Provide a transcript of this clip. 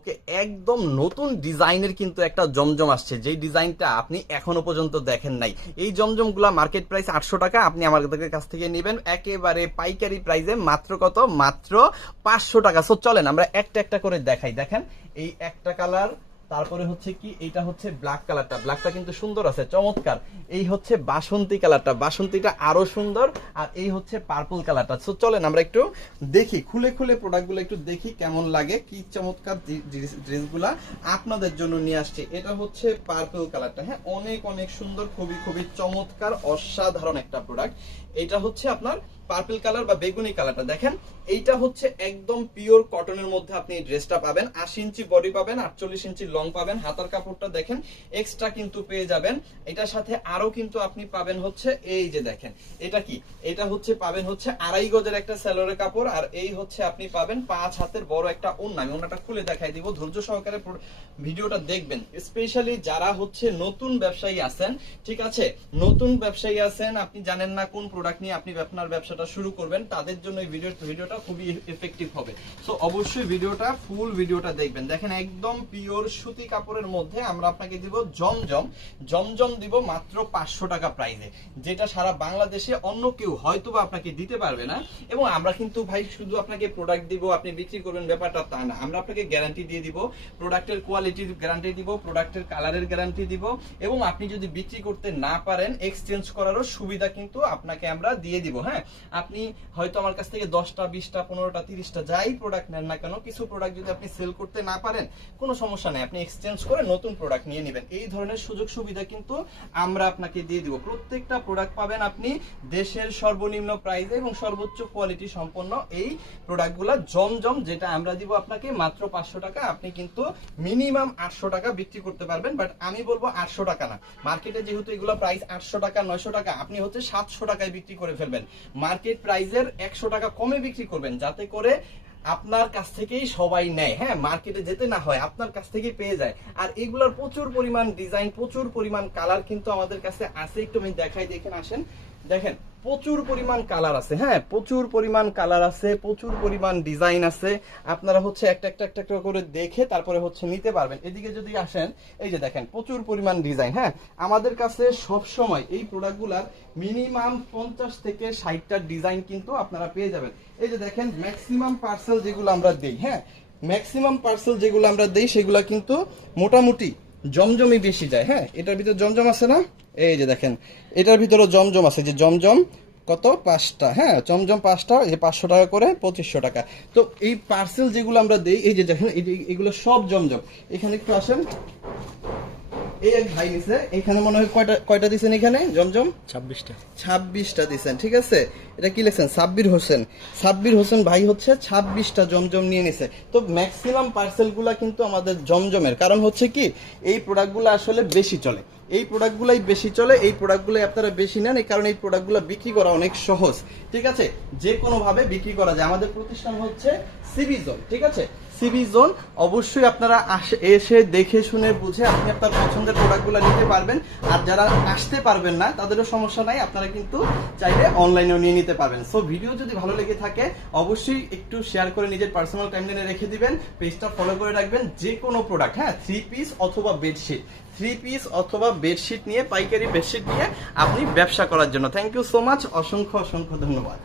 ওকে, একদম নতুন ডিজাইনের কিন্তু একটা জমজম আসছে, যেই ডিজাইনটা আপনি এখনো পর্যন্ত দেখেন নাই। এই জমজমগুলা মার্কেট প্রাইস 800 টাকা, আপনি আমাদের কাছ থেকে নেবেন একেবারে পাইকারি প্রাইসে মাত্র কত, মাত্র 500 টাকা। সো চলেন আমরা একটা একটা করে দেখাই। দেখেন এই একটা কালার, তারপরে হচ্ছে কি এটা হচ্ছে ব্ল্যাক কালারটা, ব্ল্যাকটা কিন্তু সুন্দর আছে, চমৎকার। এই হচ্ছে বাসন্তী কালারটা, বাসন্তীটা আরো সুন্দর। আর এই হচ্ছে পার্পল কালারটা। সো চলেন আমরা একটু দেখি, খুলে খুলে প্রোডাক্টগুলো একটু দেখি কেমন লাগে, কি চমৎকার ড্রেসগুলা আপনাদের জন্য নিয়ে আসছে। এটা হচ্ছে পার্পল কালারটা, হ্যাঁ অনেক অনেক সুন্দর, খুবই খুবই চমৎকার, অসাধারণ একটা প্রোডাক্ট। এটা হচ্ছে আপনার পার্পল কালার বা বেগুনি কালারটা। দেখেন এইটা হচ্ছে একদম পিওর কটনের মধ্যে আপনি এই ড্রেসটা পাবেন। 80 ইঞ্চি বডি পাবেন, 48 ইঞ্চি লং পাবেন। হাতার কাপড়টা দেখেন এক্সট্রা কিন্তু পেয়ে যাবেন। এটার সাথে আরো কিন্তু আপনি পাবেন হচ্ছে এই যে দেখেন এটা কি, এটা হচ্ছে পাবেন হচ্ছে 2.5 গজের একটা সেলোরের কাপড়। আর এই হচ্ছে আপনি পাবেন 5 হাতের বড় একটা ওড়না। আমি ওড়নাটা খুলে দেখাই দিব, ধৈর্য সহকারে ভিডিওটা দেখবেন। স্পেশালি যারা হচ্ছে নতুন ব্যবসায়ী আছেন, ঠিক আছে, নতুন ব্যবসায়ী আছেন, আপনি জানেন না কোন প্রোডাক্ট নিয়ে আপনি আপনার ব্যবসাটা শুরু করবেন, তাদের জন্য এই ভিডিওটা খুবই এফেক্টিভ হবে। সো অবশ্যই ভিডিওটা ফুল ভিডিওটা দেখবেন। দেখেন একদম পিওর সুতি কাপড়ের মধ্যে আমরা আপনাকে দিব জমজম দিব মাত্র 500 টাকা প্রাইসে, যেটা সারা বাংলাদেশে অন্য কেউ হয়তো বা আপনাকে দিতে পারবে না। এবং আমরা কিন্তু ভাই শুধু আপনাকে প্রোডাক্ট দিব, আপনি বিক্রি করবেন ব্যাপারটা তা না। আমরা আপনাকে গ্যারান্টি দিয়ে দিব, প্রোডাক্টের কোয়ালিটির গ্যারান্টি দিব, প্রোডাক্টের কালারের গ্যারান্টি দিব। এবং আপনি যদি বিক্রি করতে না পারেন, এক্সচেঞ্জ করারও সুবিধা কিন্তু আপনাকে আমরা দিয়ে দিব। হ্যাঁ, আপনি হয়তো আমার কাছ থেকে 10টা 20টা 15টা 30টা যাই প্রোডাক্ট নেন না কেন, কিছু প্রোডাক্ট যদি আপনি সেল করতে না পারেন, কোনো সমস্যা নেই, আপনি এক্সচেঞ্জ করে নতুন প্রোডাক্ট নিয়ে নেবেন। এই ধরনের সুযোগ সুবিধা কিন্তু আমরা আপনাকে দিয়ে দিব। প্রত্যেকটা প্রোডাক্ট পাবেন আপনি দেশের সর্বনিম্ন প্রাইসে এবং সর্বোচ্চ কোয়ালিটি সম্পন্ন এই প্রোডাক্টগুলো জমজম, যেটা আমরা দিব আপনাকে মাত্র 500 টাকা। আপনি কিন্তু মিনিমাম 800 টাকা বিক্রি করতে পারবেন, বাট আমি বলবো 800 টাকা না। মার্কেটে যেহেতু এগুলো প্রাইস 800 টাকা 900 টাকা, আপনি হচ্ছে 700 টাকায় বিক্রি করে ফেলবেন। মার্কেট প্রাইসের 100 টাকা কমে বিক্রি করবেন, যাতে করে আপনার কাছ থেকেই সবাই নেয়। হ্যাঁ, মার্কেটে যেতে না হয়, আপনার কাছ থেকেই পেয়ে যায়। আর এগুলোর প্রচুর পরিমাণ ডিজাইন, প্রচুর পরিমাণ কালার কিন্তু আমাদের কাছে আছে। একটু আমি দেখাই, দেখেন আসেন, দেখেন প্রচুর পরিমাণ কালার আছে। হ্যাঁ, প্রচুর পরিমাণ কালার আছে, প্রচুর পরিমাণ ডিজাইন আছে। আপনারা হচ্ছে একটা একটা একটা করে দেখে তারপরে হচ্ছে নিতে পারবেন। এদিকে যদি আসেন, এই যে দেখেন প্রচুর পরিমাণ ডিজাইন। হ্যাঁ, আমাদের কাছে সব সময় এই প্রোডাক্টগুলার মিনিমাম 50 থেকে 60টা ডিজাইন কিন্তু আপনারা পেয়ে যাবেন। এই যে দেখেন ম্যাক্সিমাম পার্সেল যেগুলো আমরা দেই, হ্যাঁ ম্যাক্সিমাম পার্সেল যেগুলো আমরা দেই সেগুলো কিন্তু মোটামুটি জমজমই বেশি যায়। হ্যাঁ, এটার ভিতরে জমজম আছে না, এই যে দেখেন এটার ভিতরে জমজম আছে, যে জমজম কত 5টা, হ্যাঁ জমজম 5টা, এই 500 টাকা করে 2500 টাকা। তো এই পার্সেল যেগুলো আমরা দেই, এই যে দেখেন এগুলো সব জমজম। এখানে একটু আসেন, এই এক ভাই নিছে, এখানে মনে হয় কয়টা দিছেন এখানে জমজম? 26টা দিছেন, ঠিক আছে। এটা কি লিখছেন? সাব্বির হোসেন ভাই হচ্ছে 26টা জমজম নিয়ে নিছে। তো ম্যাক্সিমাম পার্সেলগুলা কিন্তু আমাদের জমজমের, কারণ হচ্ছে কি এই প্রোডাক্টগুলো আসলে বেশি চলে, এই প্রোডাক্টগুলাই বেশি চলে, এই প্রোডাক্টগুলাই আপনারা বেশি নেন, এই কারণে এই প্রোডাক্টগুলো বিক্রি করা অনেক সহজ, ঠিক আছে, যে কোনো ভাবে বিক্রি করা যায়। আমাদের প্রতিষ্ঠান হচ্ছে সিবি জোন, ঠিক আছে, সিবি জোন। অবশ্যই আপনারা এসে দেখে শুনে বুঝে আপনি আপনার পছন্দের প্রোডাক্টগুলো নিতে পারবেন। আর যারা আসতে পারবেন না তাদেরও সমস্যা নাই, আপনারা কিন্তু চাইলে অনলাইনেও নিয়ে নিতে পারবেন। সো ভিডিও যদি ভালো লেগে থাকে অবশ্যই একটু শেয়ার করে নিজের পার্সোনাল টাইমলাইনে রেখে দিবেন, পেজটা ফলো করে রাখবেন। যে কোনো প্রোডাক্ট, হ্যাঁ 3 পিস অথবা বেডশিট, 3 পিস অথবা বেডশিট নিয়ে, পাইকারি বেডশিট নিয়ে আপনি ব্যবসা করার জন্য। থ্যাংক ইউ সো মাচ, অসংখ্য অসংখ্য ধন্যবাদ।